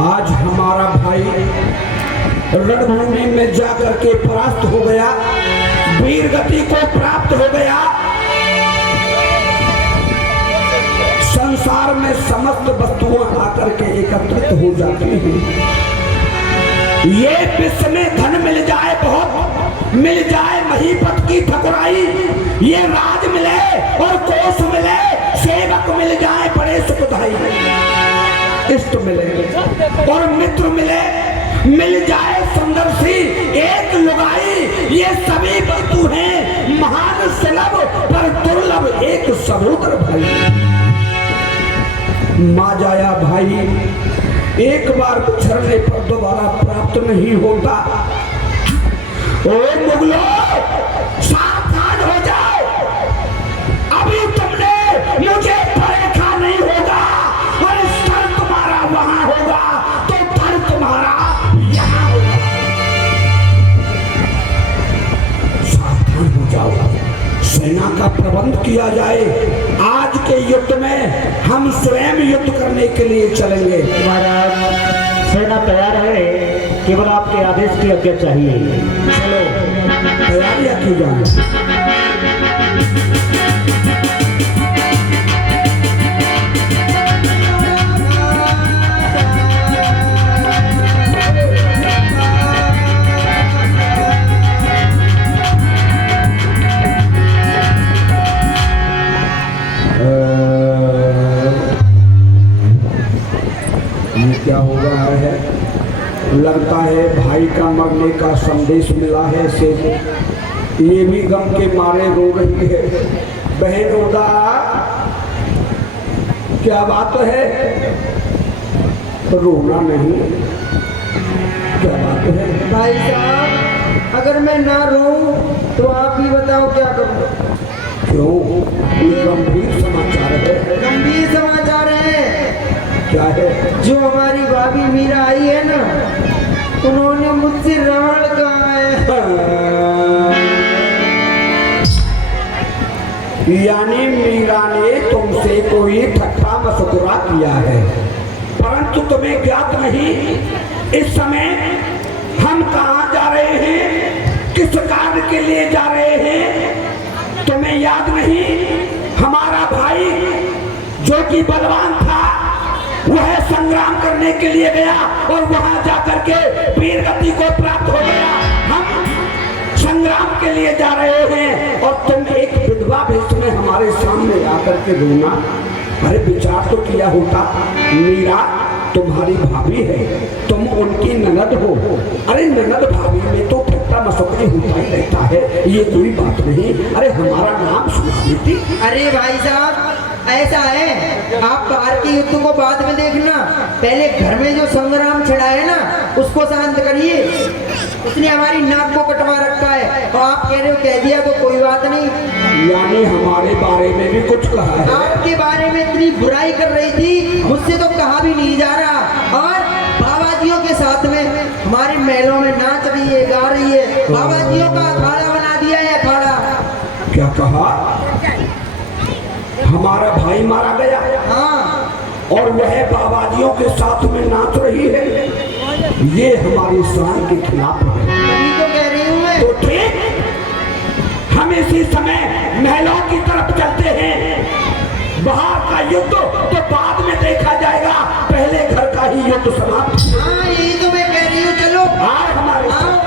आज हमारा भाई रणभूमि में जाकर के परास्त हो गया, वीर गति को प्राप्त हो गया। संसार में समस्त वस्तुएं आकर के एकत्रित हो जाती हैं। ये विश्व में धन मिल जाए, बहुत मिल जाए, महीपत की ठकुराई, ये राज मिले और कोष मिले, सेवक मिल जाए, बड़े सुखदाई, इष्ट मिले और मित्र मिले, मिल जाए सुंदर सी एक लुगाई, ये सभी वस्तु हैं महान सुलभ पर दुर्लभ एक सहोदर भाई। माँ जाया भाई एक बार बिछड़ने पर दोबारा प्राप्त नहीं होता। ओ मुगलों, सावधान हो जाओ, अभी तुमने मुझे देखा नहीं होगा और सर तुम्हारा वहां होगा तो धड़ तुम्हारा यहाँ होगा। सावधान हो जाओ, सेना का प्रबंध किया जाए। आज के युद्ध में हम स्वयं युद्ध करने के लिए चलेंगे। महाराज, सेना तैयार है, केवल आपके आदेश की आज्ञा चाहिए। चलो तैयारियां की जाए। क्या हो रहा है? लगता है भाई का मरने का संदेश मिला है से ये भी गम के मारे रो रही है। बहन उदा, क्या बात है? रोना नहीं, क्या बात है? भाई साहब, अगर मैं ना रोऊं तो आप ही बताओ क्या करूं? क्यों? ये गंभीर समाचार है। गंभीर समाचार है। क्या है? जो हमारी भाभी मीरा आई है ना, उन्होंने मुझसे रण कहा है। यानी मीरा ने तुमसे कोई ठट्ठा मसुकरा किया है, परंतु तुम्हें ज्ञात नहीं इस समय हम कहाँ जा रहे हैं, किस कार्य के लिए जा रहे हैं। तुम्हें याद नहीं हमारा भाई जो कि बलवान था, वह संग्राम करने के लिए गया और वहां जाकर के वीर गति को प्राप्त हो गया। हम संग्राम के लिए जा रहे हैं और तुम एक विधवा भेष में हमारे सामने आकर के रोना। अरे विचार तो किया होता, मीरा तुम्हारी भाभी है, तुम उनकी ननद हो। अरे ननद भाभी में तो ठट्टा मसौकरी होता ही रहता है, ये कोई बात नहीं। अरे हमारा नाम सुना देती। अरे भाई साहब, ऐसा है, आप बाहर के युद्ध को बाद में देखना, पहले घर में जो संग्राम छिड़ा है ना, उसको शांत करिए। उसने हमारी नाक को कटवा रखा है और आप कह रहे हो कह दिया तो कोई बात नहीं। यानी हमारे बारे में भी कुछ कहा है? आपके बारे में इतनी बुराई कर रही थी, मुझसे तो कहा भी नहीं जा रहा। और बाबाजियों के साथ में हमारे महलों में नाच रही है, गा रही है, बाबाजियों का अखाड़ा बना दिया है, अखाड़ा। क्या कहा? हमारा भाई मारा गया? हाँ। और वह बाबाजियों के साथ में नाच रही है, ये हमारी शान के खिलाफ है। तभी तो कह रही हूँ मैं। तो ठीक, हम इसी समय महलों की तरफ चलते हैं। बाहर का युद्ध तो बाद में देखा जाएगा, पहले घर का ही युद्ध समाप्त। हाँ, यही तो मैं कह रही हूँ। चलो आओ हमारे साथ।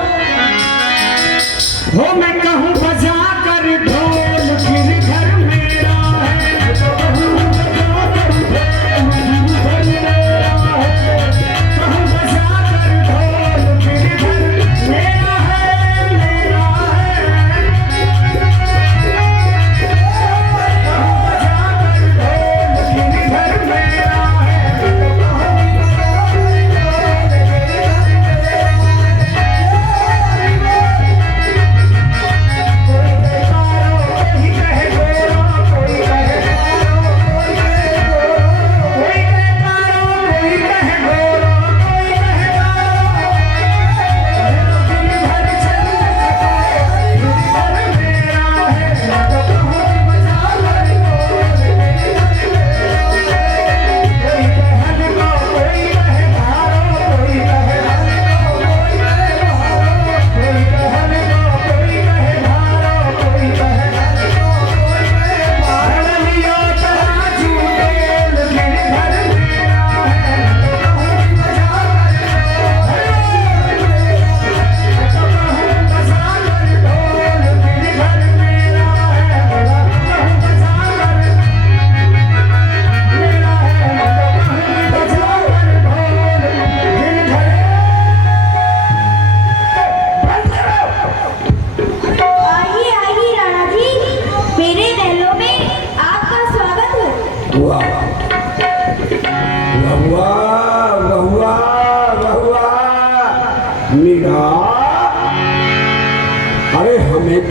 हो मैं कहूँ बजा कर ढोल, फिर घर मेरा है, कहूँ बजा कर ढोल, कहूँ बजा कर ढोल, फिर घर मेरा है, मेरा है। कहूँ बजा कर ढोल, फिर घर मेरा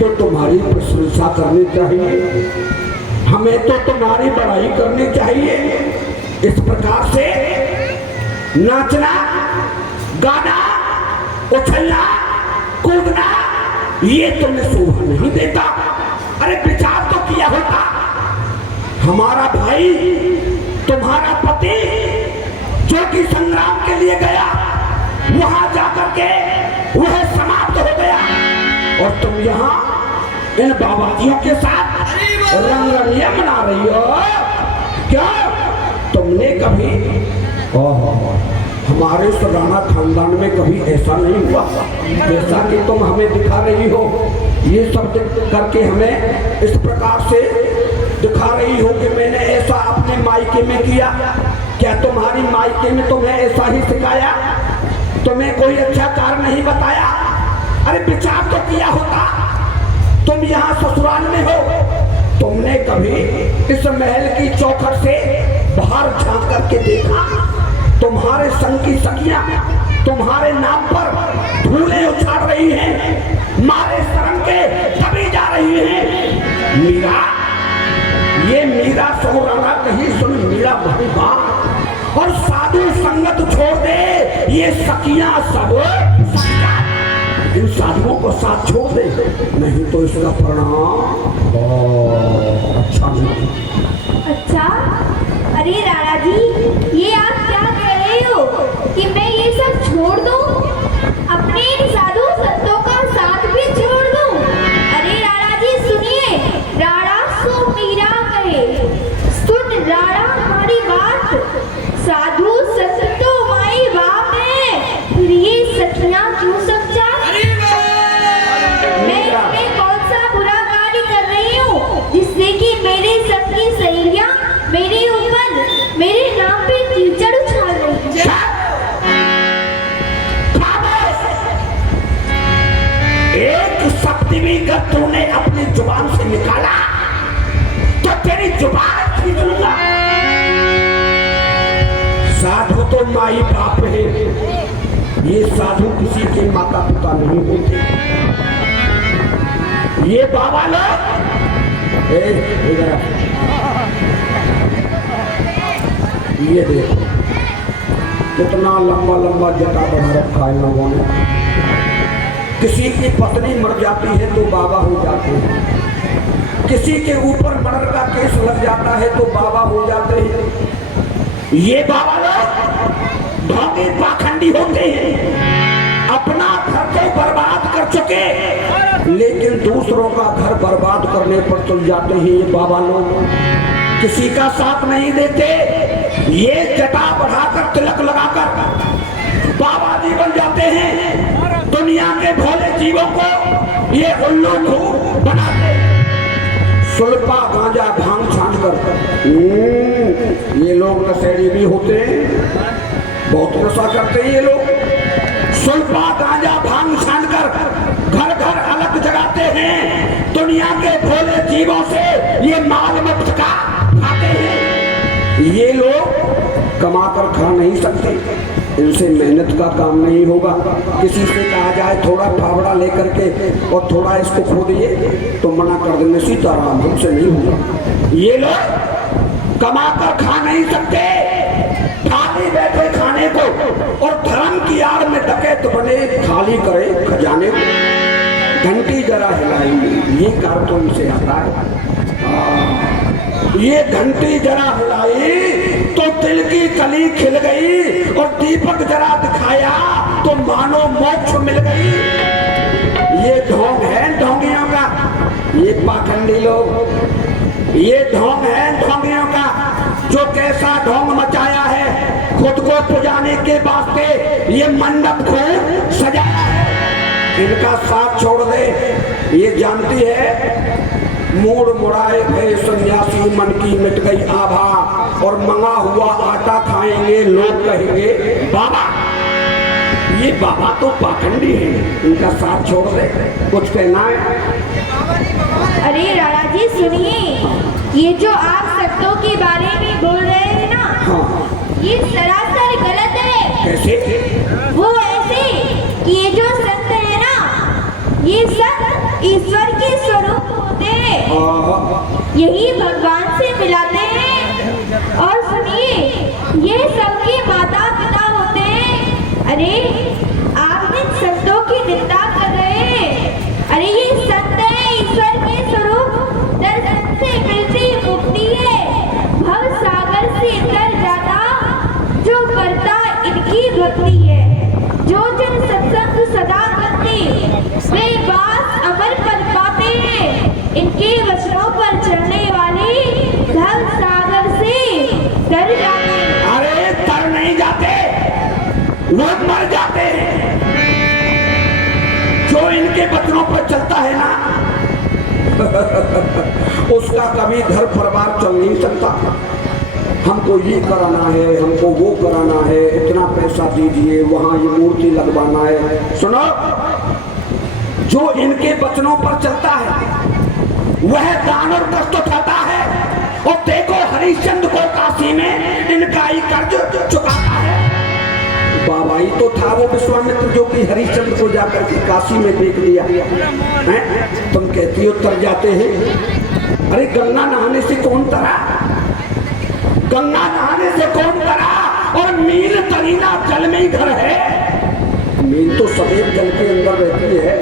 तो तुम्हारी प्रशंसा करनी चाहिए, हमें तो तुम्हारी बड़ाई करनी चाहिए। इस प्रकार से नाचना, गाना, उछलना, कूदना ये तुम्हें शोभा नहीं देता। अरे विचार तो किया होता, हमारा भाई तुम्हारा पति जो कि संग्राम के लिए गया, वहां जाकर के वह समाप्त हो गया और तुम यहाँ इन बाबाजियों के साथ रंगरलियां मना रही हो। क्या तुमने कभी हमारे उस राणा खानदान में कभी ऐसा नहीं हुआ जैसा कि तुम हमें दिखा रही हो? ये सब करके हमें इस प्रकार से दिखा रही हो कि मैंने ऐसा अपने मायके में किया। क्या तुम्हारी मायके में तुम्हें ऐसा ही सिखाया? तुम्हें कोई अच्छा कार्य नहीं बताया? अरे विचार तो किया होता। तुम यहाँ ससुराल में हो, तुमने कभी इस महल की चौखट से बाहर झांक करके देखा? तुम्हारे संग की सखियां तुम्हारे नाम पर धूलें उछाल रही हैं, मारे शर्म के दबी जा रही हैं। मीरा, ये मीरा सोहराना कहीं सुन, मीरा बहुबा और साधु संगत छोड़ दे। ये सखियां सब इन साधुओं को साथ छोड़ दे, नहीं तो इसका परिणाम अच्छा नहीं। अच्छा, अरे राणा जी, ये आप क्या कह रहे हो कि मैं ये सब छोड़ दूं, अपने इन साधु संतों का साथ भी छोड़ दूं? अरे राणा जी सुनिए, राणा सो मीरा कहे, सुन राणा हमारी बात। साधु संतों माई बाप है, फिर ये सखियां क्यों समझा? मैं इसमें कौन सा बुरा कार्य कर रही हूँ जिससे कि मेरे सबकी सहेलियां मेरे ऊपर मेरे नाम पे कीचड़ उछाल रही है? एक सप्तमी का तूने अपनी जुबान से निकाला तो तेरी जुबान खींच लूंगा। साधु तो माई बाप है, ये साधु किसी के माता पिता नहीं होते। ये बाबा लोग ये देखो कितना लंबा लंबा जटा बढ़ा रखा है लोगों ने। किसी की पत्नी मर जाती है तो बाबा हो जाते हैं, किसी के ऊपर मर्डर का केस लग जाता है तो बाबा हो जाते हैं। ये बाबा लोग ढोंगी पाखंडी होते हैं, अपना घर तो बर्बाद कर चुके लेकिन दूसरों का घर बर्बाद करने पर चल जाते हैं। ये बाबा लोग किसी का साथ नहीं देते, ये जटा बढ़ाकर तिलक लगाकर बाबा जी बन जाते हैं। दुनिया के भोले जीवों को ये उल्लू खूब बनाते, सुल्पा गांजा भांग छान कर। ये लोग नशेड़ी भी होते हैं, बहुत नशा करते हैं ये लोग। सुल्पा गांजा भांग छान कर घर घर अलग जगाते हैं। दुनिया के भोले जीवों से ये माल मुफ्त का खाते हैं। ये लोग कमा कर खा नहीं सकते, इनसे मेहनत का काम नहीं होगा। किसी से कहा जाए थोड़ा फावड़ा लेकर के और थोड़ा इसको खो दिए तो मना कर देंगे, सीताराम हमसे नहीं होगा। ये लोग कमा कर खा नहीं सकते, खाली बैठे खाने को और धर्म की आड़ में डकैत बने खाली करे खजाने को। घंटी जरा हिलाई, ये कार तो इनसे आता है। ये घंटी जरा हिलाई तो तिल की कली खिल गई और दीपक जरा दिखाया तो मानो मोक्ष मिल गई। ये ढोंग है ढोंगियों का, ये पाखंडी लोग, ये ढोंग है ढोंगियों का जो कैसा ढोंग मचाया है। खुद को पुजाने के वास्ते ये मंडप को सजाया है। इनका साथ छोड़ दे, ये जानती है मूड मुड़ाए भय सन्यासी मन की मिट गई आभा और मंगा हुआ आटा खाएंगे लोग कहेंगे बाबा। ये बाबा तो पाखंडी है, इनका साथ छोड़ दे, कुछ कहना है? अरे राणा जी सुनिए, ये जो आप संतों के बारे में बोल रहे हैं ना, हाँ। ये सरासर गलत है। कैसे? वो ऐसे कि ये जो संत है ना, ये संत ईश्वर के यही भगवान से मिलाते हैं। और सुनिए, ये सबके माता पिता होते हैं। अरे आप इन संतों की निंदा कर रहे हैं। अरे ये संत है ईश्वर के स्वरूप, दर्शन से मिलती मुक्ति है। भव सागर से तर जाता जो करता इनकी भक्ति है। जो जन सत्संग सदा करते वे वास अमर पद पाते हैं। इनके वचनों पर चलने वाले भव सागर से तर जाते हैं। अरे तर नहीं जाते, वो मर जाते हैं। जो इनके वचनों पर चलता है ना उसका कभी घर परिवार चल नहीं सकता। हमको ये कराना है, हमको वो कराना है, इतना पैसा दीजिए, वहां ये मूर्ति लगवाना है। सुनो, जो इनके वचनों पर चलता है वह दान और कष्ट उठाता है। और देखो हरिश्चंद्र को काशी में इनका ही कर्ज चुकाता है। बाबा ही तो था वो विश्वामित्र जो कि हरिश्चंद्र को जाकर के काशी में बेच दिया है। तुम कहती हो तर जाते हैं। अरे गंगा नहाने से कौन तरा? गंगा नहाने से कौन तरा? और मील तरीना जल में ही घर है। मील तो सदैव जल के अंदर रहती है।